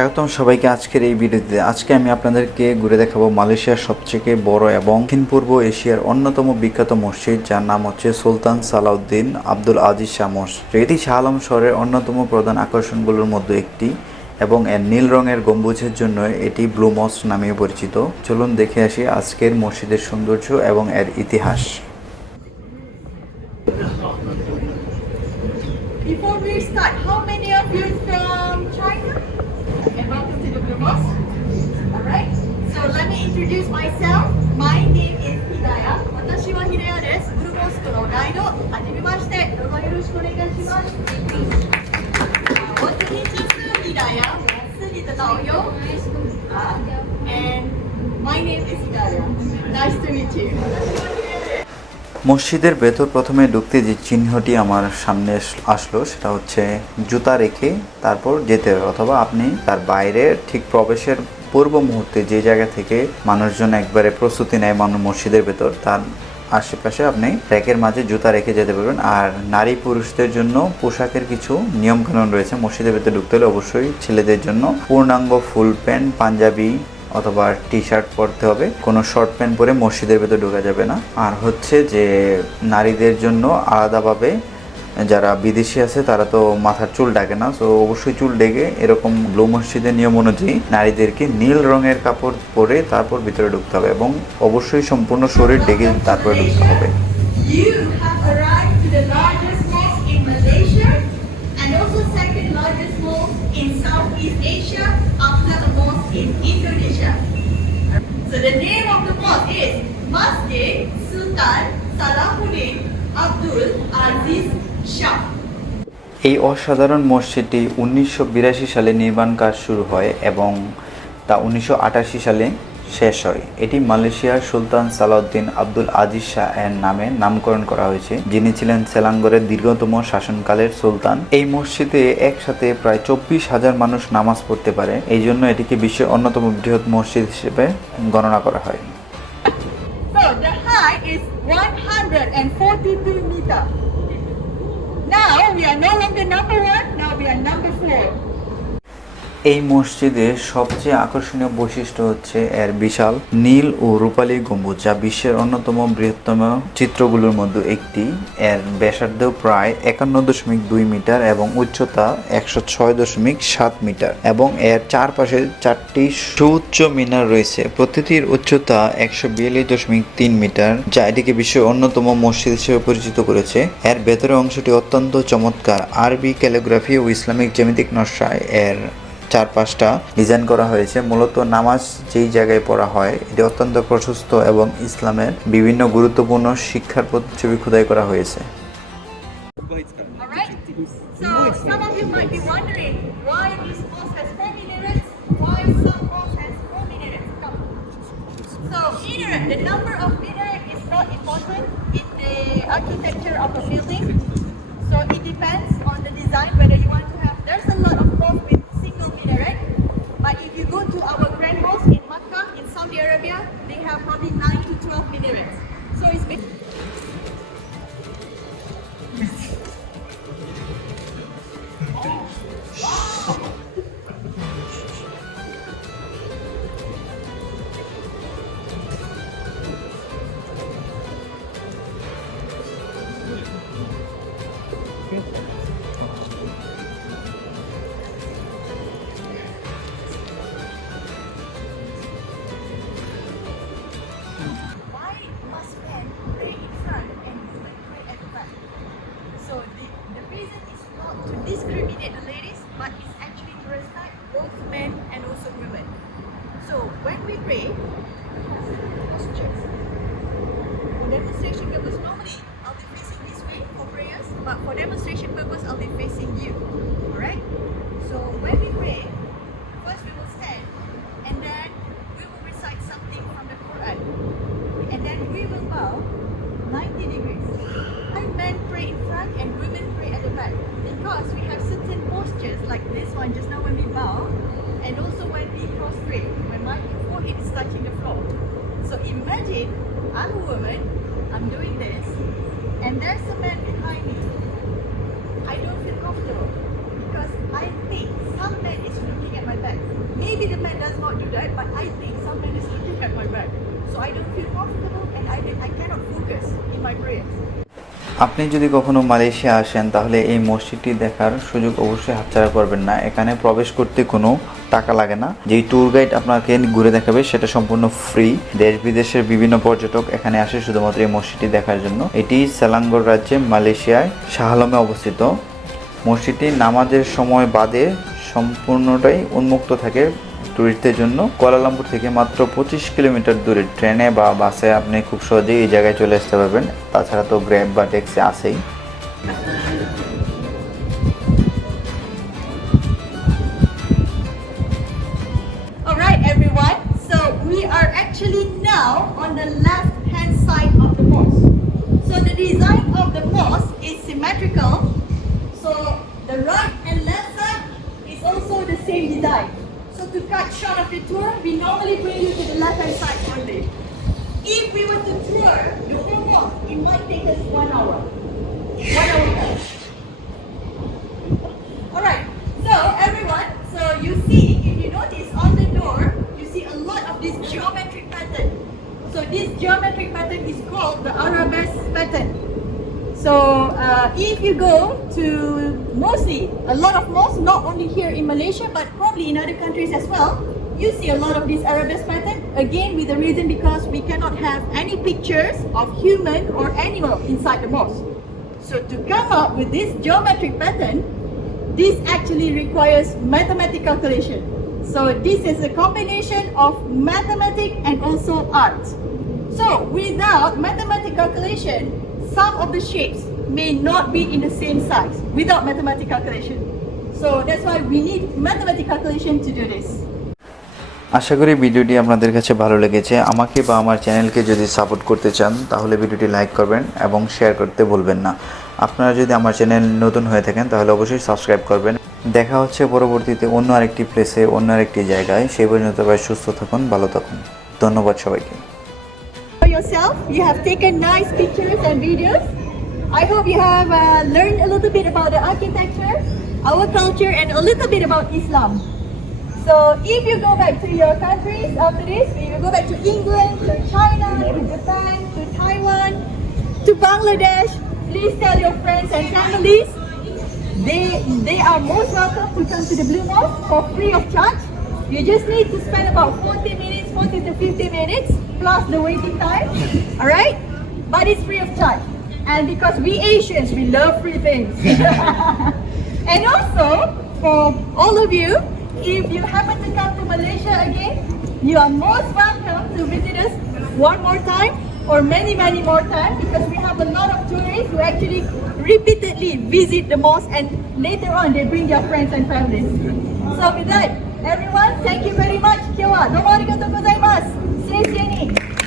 স্বাগতম সবাইকে আজকের এই ভিডিওতে। আজকে আমি আপনাদেরকে ঘুরে দেখাবো মালয়েশিয়ার সবথেকে বড় এবং দক্ষিণ পূর্ব এশিয়ার অন্যতম বিখ্যাত মসজিদ যার নাম হচ্ছে সুলতান সালাউদ্দিন আব্দুল আজিজ শাহ মসজিদ। এটি শাহ আলম শহরের অন্যতম প্রধান আকর্ষণগুলোর মধ্যে একটি এবং এর নীল রঙের গম্বুজের জন্য এটি ব্লু মস্ক নামেও পরিচিত। চলুন দেখে আসি আজকের মসজিদের সৌন্দর্য এবং এর ইতিহাস। Before we start, how many of you from China? And welcome to the Blue Mosque. Alright, so let me introduce myself. My name is Hidaya. 私は Hidaya です。ブルーモスクのガイド。はじめまして。どうぞよろしくお願いします。我是 Hidaya. 是你的导游。Uh, and my name is Hidaya. Nice to meet you. 私は Hidaya です。 মসজিদের ভেতর প্রথমে ঢুকতে যে চিহ্নটি আমার সামনে আস- আসলো সেটা হচ্ছে জুতা রেখে তারপর যেতে হবে অথবা আপনি তার বাইরে ঠিক প্রবেশের পূর্ব মুহূর্তে যে জায়গা থেকে মানুষজন একবারে প্রস্তুতি নেয় মানুষ মসজিদের ভেতর, তার আশেপাশে আপনি র্যাকের মাঝে জুতা রেখে যেতে পারবেন। আর নারী পুরুষদের জন্য পোশাকের কিছু নিয়মকানুন রয়েছে। মসজিদের ভেতরে ঢুকতে হলে অবশ্যই ছেলেদের জন্য পূর্ণাঙ্গ ফুল প্যান্ট, পাঞ্জাবি অথবা টি শার্ট পরতে হবে। কোনো শর্ট প্যান্ট পরে মসজিদের ভেতর ঢোকা যাবে না। আর হচ্ছে যে নারীদের জন্য আলাদাভাবে যারা বিদেশি আছে, তারা তো মাথার চুল ডাকে না। তো অবশ্যই চুল ডেকে এরকম ব্লু মসজিদের নিয়ম অনুযায়ী নারীদেরকে নীল রঙের কাপড় পরে তারপর ভিতরে ঢুকতে হবে এবং অবশ্যই সম্পূর্ণ শরীর ডেকে তারপরে ঢুকতে হবে। Abdul Aziz এই অসাধারণ মসজিদটি উনিশশো বিরাশি সালে নির্মাণ কাজ শুরু হয় এবং তা উনিশশো আটাশি সালে শেষ হয়। এটি মালয়েশিয়ার সুলতান সালাউদ্দিন আব্দুল আজিজ শাহ এর নামে নামকরণ করা হয়েছে। যিনি ছিলেন সেলাঙ্গরের দীর্ঘতম শাসনকালের সুলতান। এই মসজিদে একসাথে প্রায় চব্বিশ হাজার মানুষ নামাজ পড়তে পারে। এই জন্য এটিকে বিশ্বের অন্যতম বৃহৎ মসজিদ হিসেবে গণনা করা হয়। So, the is 142 meter. Now we are no longer number one, now we are number four. এই মসজিদের সবচেয়ে আকর্ষণীয় বৈশিষ্ট্য হচ্ছে এর বিশাল নীল ও রূপালী গম্বুজ, যা বিশ্বের অন্যতম বৃহত্তম চিত্রগুলোর মধ্যে একটি। এর ব্যাসার্ধ প্রায় একান্ন দশমিক দুই মিটার এবং উচ্চতা একশো ছয় দশমিক সাত মিটার এবং এর চারপাশে চারটি সুউচ্চ মিনার রয়েছে। প্রতিটির উচ্চতা একশো বিয়াল্লিশ দশমিক তিন মিটার, যা এটিকে বিশ্বের অন্যতম মসজিদ হিসেবে পরিচিত করেছে। এর ভেতরের অংশটি অত্যন্ত চমৎকার আরবি ক্যালিগ্রাফি ও ইসলামিক জ্যামিতিক নকশায়। এর চারপাশটা ডিজাইন করা হয়েছে। মূলত নামাজ যেই জায়গায় পড়া হয়, এটি অত্যন্ত প্রশস্ত এবং ইসলামের বিভিন্ন গুরুত্বপূর্ণ শিক্ষার প্রতিচ্ছবি খোদাই করা হয়েছে। And women pray at the back? Because we have certain postures like this one just now when we bow, and also when we prostrate, when my forehead is touching the floor. So imagine I'm a woman, I'm doing this, and there's a man behind me. I don't feel comfortable because I think some man is looking at my back. Maybe the man does not do that, but I think আপনি যদি কখনো Malaysia আসেন, তাহলে এই মসজিদটি দেখার সুযোগ অবশ্যই হাতছাড়া করবেন না। এখানে প্রবেশ করতে কোনো টাকা লাগে না। যেই ট্যুর গাইড আপনাকে ঘুরে দেখাবে, সেটা সম্পূর্ণ ফ্রি দেশ বিদেশের বিভিন্ন পর্যটক এখানে আসে শুধুমাত্র এই মসজিদটি দেখার জন্য। এটি সেলাঙ্গর রাজ্যে মালয়েশিয়ায় শাহালমে অবস্থিত। মসজিদটি নামাজের সময় বাদে সম্পূর্ণটাই উন্মুক্ত থাকে। ট্যুরিস্টদের জন্য কোয়ালালামপুর থেকে মাত্র পঁচিশ কিলোমিটার দূরে ট্রেনে বা বাসে আপনি খুব সহজেই এই জায়গায় চলে আসতে পারবেন তাছাড়া তো গ্র্যাব বা taxi actually now on the left hand side of the mosque. So the design of the mosque is symmetrical. So the right and left side is also the same design. To cut short of the tour, we normally bring you to the left hand side only. If we were to tour the whole mosque, it might take us one hour. One hour. Alright, so everyone, so you see, if you notice on the door, you see a lot of this geometric pattern. So this geometric pattern is called the arabesque pattern. So uh, if you go to mostly a lot of mosques, not only here in Malaysia but probably in other countries as well, you see a lot of this arabesque pattern. Again, with the reason because we cannot have any pictures of human or animal inside the mosque. So to come up with this geometric pattern, this actually requires mathematical calculation. So this is a combination of mathematics and also art. So without mathematical calculation, some of the shapes may not be in the same size without mathematical calculation. So that's why we need mathematical calculation to do this. আশা করি ভিডিওটি আপনাদের কাছে ভালো লেগেছে আমাকে বা আমার চ্যানেলকে যদি সাপোর্ট করতে চান তাহলে ভিডিওটি লাইক করবেন এবং শেয়ার করতে ভুলবেন না আপনারা যদি আমার চ্যানেল নতুন হয়ে থাকেন তাহলে অবশ্যই সাবস্ক্রাইব করবেন দেখা হচ্ছে পরবর্তীতে অন্য আরেকটি প্লেসে অন্য আরেকটি জায়গায় সেই পর্যন্ত সুস্থ থাকুন ভালো থাকুন ধন্যবাদ সবাইকে yourself, you have taken nice pictures and videos. I hope you have uh, learned a little bit about the architecture, our culture, and a little bit about Islam. So if you go back to your countries after this, if you go back to England, to China, to Japan, to Taiwan, to Bangladesh, please tell your friends and families they they are most welcome to come to the Blue Mosque for free of charge. You just need to spend about 40 minutes, 40 to 50 minutes plus the waiting time. Alright? But it's free of charge. And because we Asians, we love free things. and also, for all of you, if you happen to come to Malaysia again, you are most welcome to visit us one more time or many, many more times because we have a lot of tourists who actually repeatedly visit the mosque and later on they bring their friends and families. So with that, everyone, thank you very much. Kiwa, domo arigatou gozaimasu. See you